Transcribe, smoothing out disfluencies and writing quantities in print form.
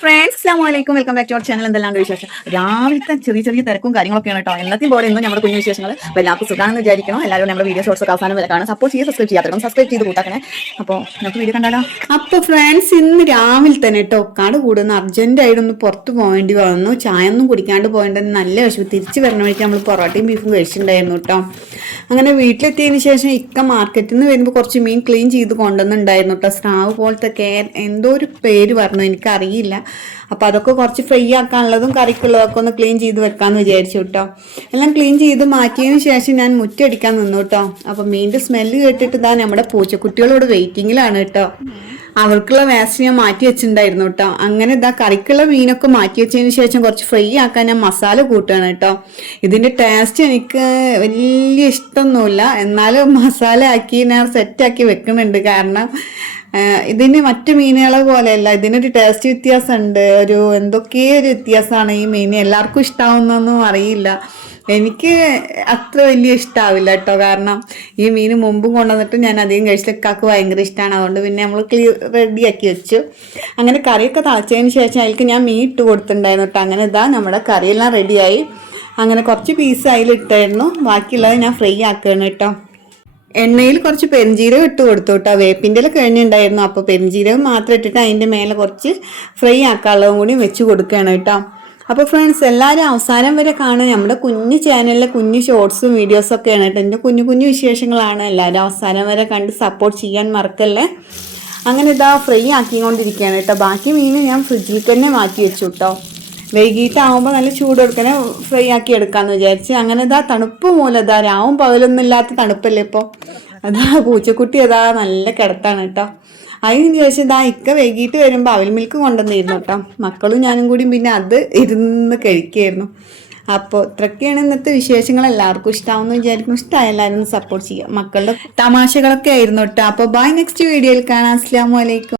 Friends അസ്സലാമലൈക്കും, welcome back to our channel. എന്തെല്ലാം വിശേഷം? രാവിലത്തെ ചെറിയ ചെറിയ തിരക്കും കാര്യങ്ങളൊക്കെയാണ് കേട്ടോ. എല്ലാத்தைയും പോലെ ഇന്നും നമ്മുടെ കുഞ്ഞു വിശേഷങ്ങൾ. അപ്പോൾ എല്ലാവർക്കും സുഖമാണെന്ന് വിചാരിക്കണം. എല്ലാവരും നമ്മുടെ വീഡിയോ ഷോർട്സ് അവസാനം വരെ കാണാൻ സപ്പോർട്ട് ചെയ്ത് സബ്സ്ക്രൈബ് ചെയ്ത് കൂട്ടാക്കണേ. അപ്പോൾ നമുക്ക് വീഡിയോ കണ്ടാലോ. അപ്പോൾ ഫ്രണ്ട്സ്, ഇന്ന് രാവിലെ തന്നെ കേട്ടോ ഒക്കാട് കൂടുന്ന അർജന്റായിട്ടൊന്ന് പുറത്ത് പോകേണ്ടി വന്നു. ചായ ഒന്നും കുടിക്കാണ്ട് പോകേണ്ടത് നല്ല വിഷമം. തിരിച്ച് വരുന്ന വഴിക്ക് നമ്മൾ പൊറോട്ടയും ബീഫും കഴിച്ചിട്ടുണ്ടായിരുന്നു കേട്ടോ. അങ്ങനെ വീട്ടിലെത്തിയതിന് ശേഷം ഇക്ക മാർക്കറ്റിൽ നിന്ന് വരുമ്പോൾ കുറച്ച് മീൻ ക്ലീൻ ചെയ്ത് കൊണ്ടുവന്നിട്ടുണ്ടായിരുന്നു കേട്ടോ. സ്രാവ് പോലത്തെ എന്തോ ഒരു പേര് പറഞ്ഞു, എനിക്കറിയില്ല. അപ്പോൾ അതൊക്കെ കുറച്ച് ഫ്രൈ ആക്കാനുള്ളതും കറിക്കുള്ളതൊക്കെ ഒന്ന് ക്ലീൻ ചെയ്ത് വെക്കാമെന്ന് വിചാരിച്ചു കേട്ടോ. എല്ലാം ക്ലീൻ ചെയ്ത് മാറ്റിയതിന് ശേഷം ഞാൻ മുറ്റടിക്കാൻ നിന്നു കേട്ടോ. അപ്പോൾ മീനിൻ്റെ സ്മെല്ല് കേട്ടിട്ട് ഇതാ നമ്മുടെ പൂച്ചക്കുട്ടികളോട് വെയിറ്റിങ്ങിലാണ് കേട്ടോ. അവർക്കുള്ള വേസ്റ്റ് ഞാൻ മാറ്റി വെച്ചിട്ടുണ്ടായിരുന്നു കേട്ടോ. അങ്ങനെ ഇതാ കറിക്കുള്ള മീനൊക്കെ മാറ്റി വെച്ചതിന് ശേഷം കുറച്ച് ഫ്രൈ ആക്കാൻ ഞാൻ മസാല കൂട്ടുകയാണ് കേട്ടോ. ഇതിൻ്റെ ടേസ്റ്റ് എനിക്ക് വലിയ ഇഷ്ടമൊന്നുമില്ല, എന്നാലും മസാല ആക്കി ഞാൻ സെറ്റാക്കി വെക്കുന്നുണ്ട്. കാരണം ഇതിന് മറ്റു മീനുകളെ പോലെയല്ല, ഇതിനൊരു ടേസ്റ്റ് വ്യത്യാസമുണ്ട്. എന്തൊക്കെയോ ഒരു വ്യത്യാസമാണ്. ഈ മീൻ എല്ലാവർക്കും ഇഷ്ടാവുന്നൊന്നും അറിയില്ല. എനിക്ക് അത്ര വലിയ ഇഷ്ടാവില്ല കേട്ടോ. കാരണം ഈ മീൻ മുമ്പും കൊണ്ടുവന്നിട്ട് ഞാൻ അധികം കഴിച്ചിട്ടൊക്കെ ഭയങ്കര ഇഷ്ടമാണ്. അതുകൊണ്ട് പിന്നെ നമ്മൾ റെഡിയാക്കി വെച്ചു. അങ്ങനെ കറിയൊക്കെ തിളച്ചതിന് ശേഷം അതിലേക്ക് ഞാൻ മീൻ ഇട്ട് കൊടുത്തിട്ടുണ്ടായിരുന്നു കേട്ടോ. അങ്ങനെ ഇതാ നമ്മുടെ കറിയെല്ലാം റെഡിയായി. അങ്ങനെ കുറച്ച് പീസ് അതിലിട്ടായിരുന്നു, ബാക്കിയുള്ളത് ഞാൻ ഫ്രൈ ആക്കുകയാണ് കേട്ടോ. എണ്ണയിൽ കുറച്ച് പെരിഞ്ചീരകം ഇട്ട് കൊടുത്തു കേട്ടോ. വേപ്പിൻ്റെ ഇല കഴിഞ്ഞുണ്ടായിരുന്നു. അപ്പോൾ പെരിഞ്ചീരകം മാത്രം ഇട്ടിട്ട് അതിൻ്റെ മേലെ കുറച്ച് ഫ്രൈ ആക്കാനുള്ളതും കൂടി വെച്ച് കൊടുക്കുകയാണ് കേട്ടോ. അപ്പോൾ ഫ്രണ്ട്സ്, എല്ലാവരും അവസാനം വരെ കാണുക. നമ്മുടെ കുഞ്ഞു ചാനലിലെ കുഞ്ഞു ഷോർട്സും വീഡിയോസൊക്കെയാണ് കേട്ടോ. എൻ്റെ കുഞ്ഞു കുഞ്ഞു വിശേഷങ്ങളാണ്. എല്ലാവരും അവസാനം വരെ കണ്ട് സപ്പോർട്ട് ചെയ്യാൻ മറക്കല്ലേ. അങ്ങനെ ഇതാ ഫ്രൈ ആക്കിക്കൊണ്ടിരിക്കുകയാണ് കേട്ടോ. ബാക്കി മീൻ ഞാൻ ഫ്രിഡ്ജിൽ തന്നെ മാറ്റി വെച്ചു കേട്ടോ. വൈകിട്ടാവുമ്പോൾ നല്ല ചൂട് കൊടുക്കണേ ഫ്രൈ ആക്കി എടുക്കാമെന്ന് വിചാരിച്ച്. അങ്ങനെ ഇതാ തണുപ്പ് മൂലം ഇതാ രാവും പകലൊന്നും ഇല്ലാത്ത തണുപ്പല്ലേ ഇപ്പോൾ. അതാ പൂച്ചക്കുട്ടി അതാ നല്ല കിടത്താണ് കേട്ടോ. അതിന് ശേഷം ഇതാ ഇക്ക വൈകിട്ട് വരുമ്പോൾ അവൽ മിൽക്ക് കൊണ്ടുവന്നിരുന്നു കേട്ടോ. മക്കളും ഞാനും കൂടി പിന്നെ അത് ഇരുന്ന് കഴിക്കുകയായിരുന്നു. അപ്പോൾ ഇത്രയൊക്കെയാണ് ഇന്നത്തെ വിശേഷങ്ങൾ. എല്ലാവർക്കും ഇഷ്ടമാവുമെന്ന് വിചാരിക്കും. ഇഷ്ടമായ എല്ലാവരും സപ്പോർട്ട് ചെയ്യുക. മക്കളുടെ തമാശകളൊക്കെ ആയിരുന്നു കേട്ടോ. അപ്പോൾ ബൈ, നെക്സ്റ്റ് വീഡിയോയിൽ കാണാം. അസ്സലാമു അലൈക്കും.